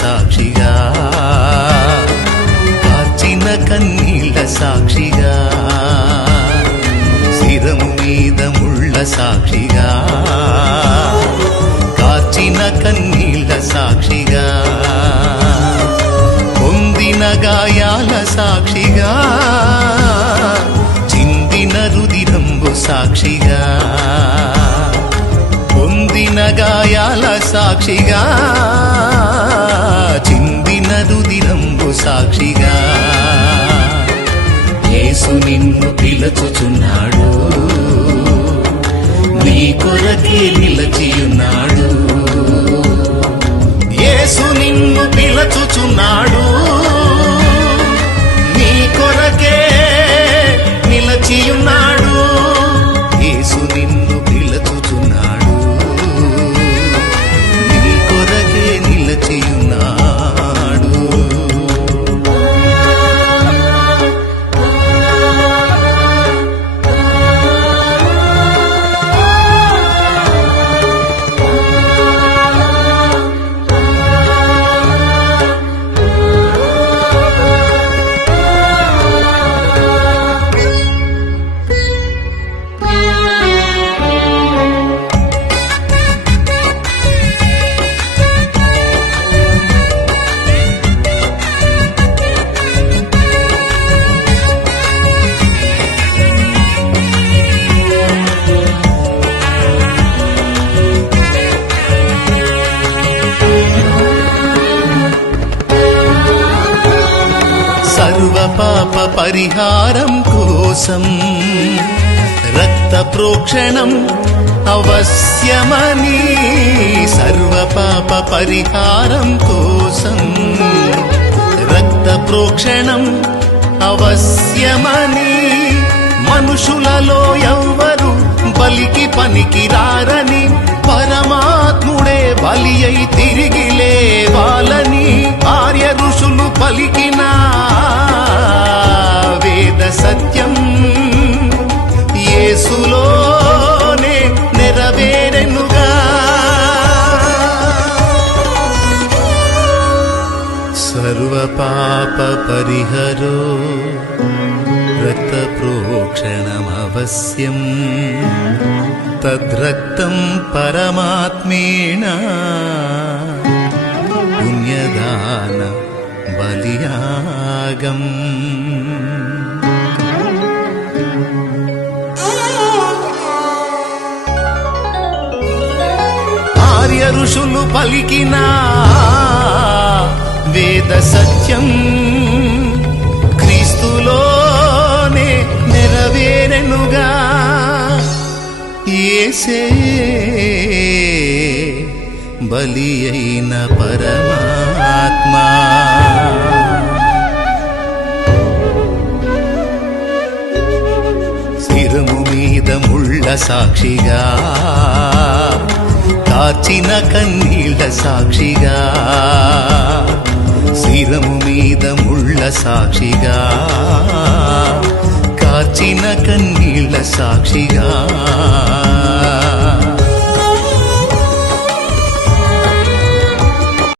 సాక్షిగా, కార్చిన కన్నీళ్ళ సాక్షిగా, శిరము మీద ముళ్ళ సాక్షిగా, కార్చిన కన్నీళ్ళ సాక్షిగా, పొందిన గాయాల సాక్షిగా, చిందిన రుదిరంబు సాక్షిగా, పొందిన గాయాల సాక్షిగా, చిందిన రుదిరంబు సాక్షిగా, యేసు నిన్ను పిలుచుచున్నాడు, నీ కొరకే నిలచియున్నాడు. యేసు నిన్ను పిలుచుచున్నాడు, నీ కొరకే నిలచియున్నాడు. యేసు నిన్ను పిలుచుచున్నాడు, నీ కొరకే నిలచియున్నాడు. సర్వ పాప పరిహారం కోసం రక్త ప్రోక్షణం అవశ్యమని, సర్వ పాప పరిహారం కోసం రక్త ప్రోక్షణం అవశ్యమని, మనుషులలో ఎవ్వరు బలికి పనికి రారని, పరమాత్ముడే బలి అయి తిరిగి లేవాలని ఆర్య ఋషులు పలికిన వేద సత్యం యేసులోనే నెరవేరెనుగా. సర్వ పాప పరిహరో రక్త ప్రోక్షణమవశ్యం, తద్రక్తం పరమాత్మేణ పుణ్యదాన బలియాగం. ఆర్య ఋషులు పలికిన వేద సత్యం క్రీస్తులోనే నెరవేరెనుగా. యేసే బలి అయిన పరమాత్మా, శిరము మీద ముళ్ళ సాక్షిగా, కార్చిన కన్నీళ్ళ సాక్షిగా, శిరము మీద ముళ్ళ సాక్షిగా, కార్చిన కన్నీళ్ళ సాక్షిగా,